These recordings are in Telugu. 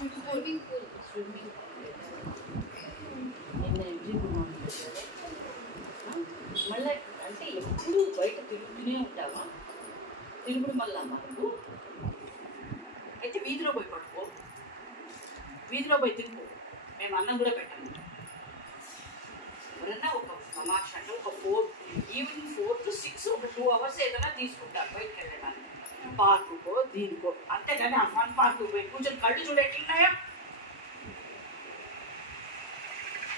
స్విమ్మింగ్ పూల్ మళ్ళీ అంటే ఎప్పుడు బయట తిరుగుతూనే ఉంటావా? తిరుగుడు మళ్ళా మనకు అయితే వీధిలో పోయి పడుకో, వీధిలో పోయి తిరుగు. మేము అన్నం కూడా పెట్టాము. ఎవరన్నా ఒక సమాక్ష అంటే ఒక ఈవినింగ్ 4 to 6 ఒక 2 hours ఏదైనా తీసుకుంటారు బయటకు వెళ్ళడానికి, పార్కుకో దీనికో. అంతేగాని ఆ ఫన్ పార్కు పోయి కూర్చొని కళ్ళు చూడెట్లున్నాయా?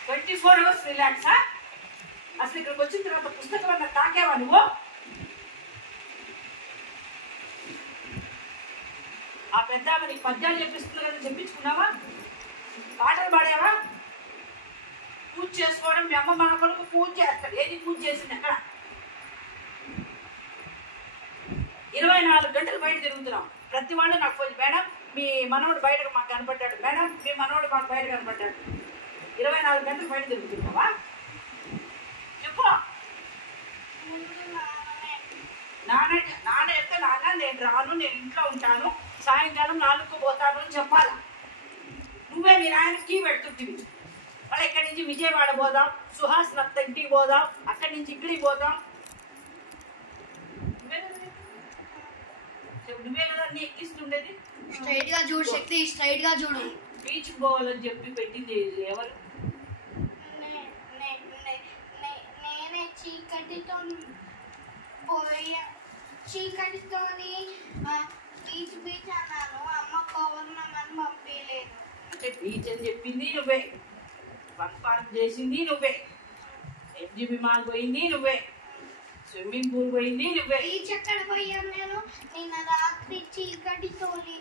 24 hours రిలాక్సా? అసలు ఇక్కడికి వచ్చిన తర్వాత పుస్తకం అన్న తాకేవా నువ్వు? ఆ పెద్ద నీకు పద్యాలు చెప్పిస్తున్నా కదా, చెప్పించుకున్నావా? పాటలు పాడావా? పూజ చేసుకోవడం మీ అమ్మ మన కొడుకు పూజ చేస్తాడు. ఏది పూజ చేసింది? అక్కడ 24 గంటలు బయట తిరుగుతున్నాం. ప్రతి వాళ్ళు నాకు పోయి, మేడం మీ మనోడు బయటకు మాకు కనపడ్డాడు, మేడం మీ మనోడు మాకు బయట కనపడ్డాడు. 24 గంటలు బయట తిరుగుతున్నావా? చెప్పు. నాన్న చెప్తే నాన్న నేను రాను, నేను ఇంట్లో ఉంటాను, సాయంకాలం 4కు పోతాను అని చెప్పాలా? నువ్వే మీ నాయనకి కీ పెడుతుంటివి. మళ్ళీ ఇక్కడి నుంచి విజయవాడ పోదాం, సుహాస్ నత్త ఇంటికి పోదాం, అక్కడి నుంచి ఇక్కడికి పోదాం. నువ్వే కదా అన్ని ఎక్కిస్తుండేది. స్ట్రైట్ గా చూడు శక్తి, స్ట్రైట్ గా చూడు. బీచ్ పోవాలని చెప్పి పెట్టింది ఎవరు? నేనే చీకటితో చీకటితోని బీచ్ బీచ్ అన్నాను. అమ్మ పౌర్ణమని పంపించలేదు. అంటే బీచ్ అని చెప్పింది నువ్వే, ఫన్ పార్క్ చేసింది నువ్వే, ఎన్జీబీ మాల్ పోయింది నువ్వే, స్విమ్మింగ్ పూల్ పోయింది నువ్వే. బీచ్ ఎక్కడ పోయాను నేను? నిన్న రాత్రి చీకటితోని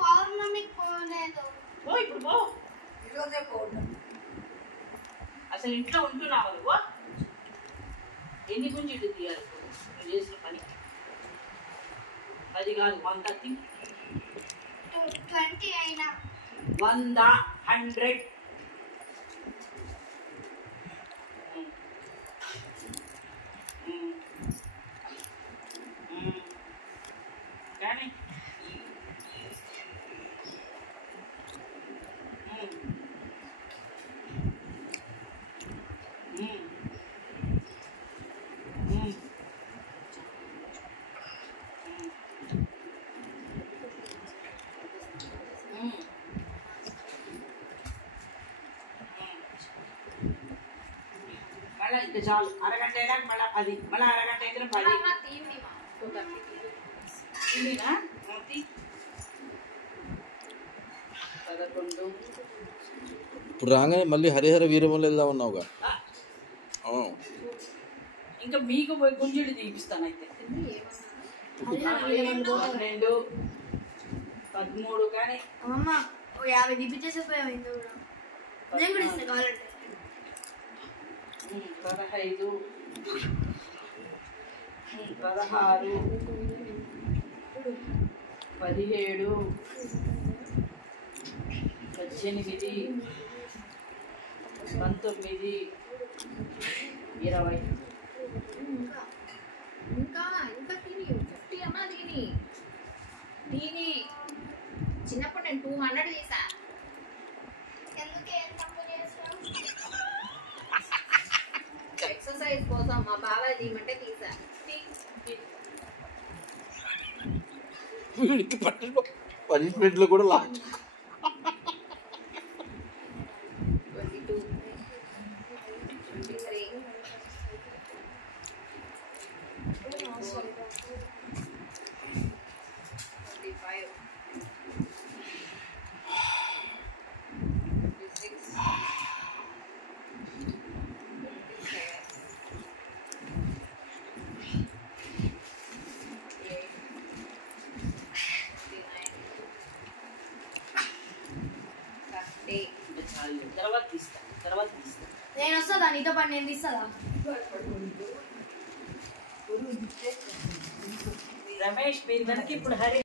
పౌర్ణమికి పోలేదు. ఇప్పుడు పో, ఈరోజే పౌర్ణమి. అసలు ఇంట్లో ఉంటున్నావు నువ్వు? ఎన్ని గుంజీలు తీయాలి నువ్వు చేసిన పని? 10 కాదు 100, 20 అయినా 100, 100. కానీ మళ్ళీ ఇంకా చాలు. అరగంట అయినాక మళ్ళీ 10, మళ్ళీ అరగంట అయితే 10. ఇదినా 11. ఇప్పుడు రాగానే మళ్ళీ హరిహర వీరమల్లి వెళ్దామన్నావుగా? ఇంకా మీకు పోయి గుంజీలు తీపిస్తాను. అయితే 12, 13 కానీ అమ్మ 50 తీపిచ్చేసిపోయావు. నేను కూడా ఇస్తాను కావాలంటే. 15, 16, 17, 18, 19, 20. ఇంకా తిని 50 అన్నా తిని చిన్నప్పుడు నేను 200 తీసా. ఎందుకే తప్పు చేస్తావు? ఎక్సర్సైజ్ కోసం మా బాబాయ్ తీయమంటే తీసా. వీడికి పనిష్మెంట్లో కూడా లాస్ట్. 22, 23, 24, 25, 26, 27, 28, 30. తర్వాత తీస్తా. నేను వస్తుందా నీతో పాటు? నేను తీస్తుందా? రమేష్ మీరు కనుక ఇప్పుడు హరి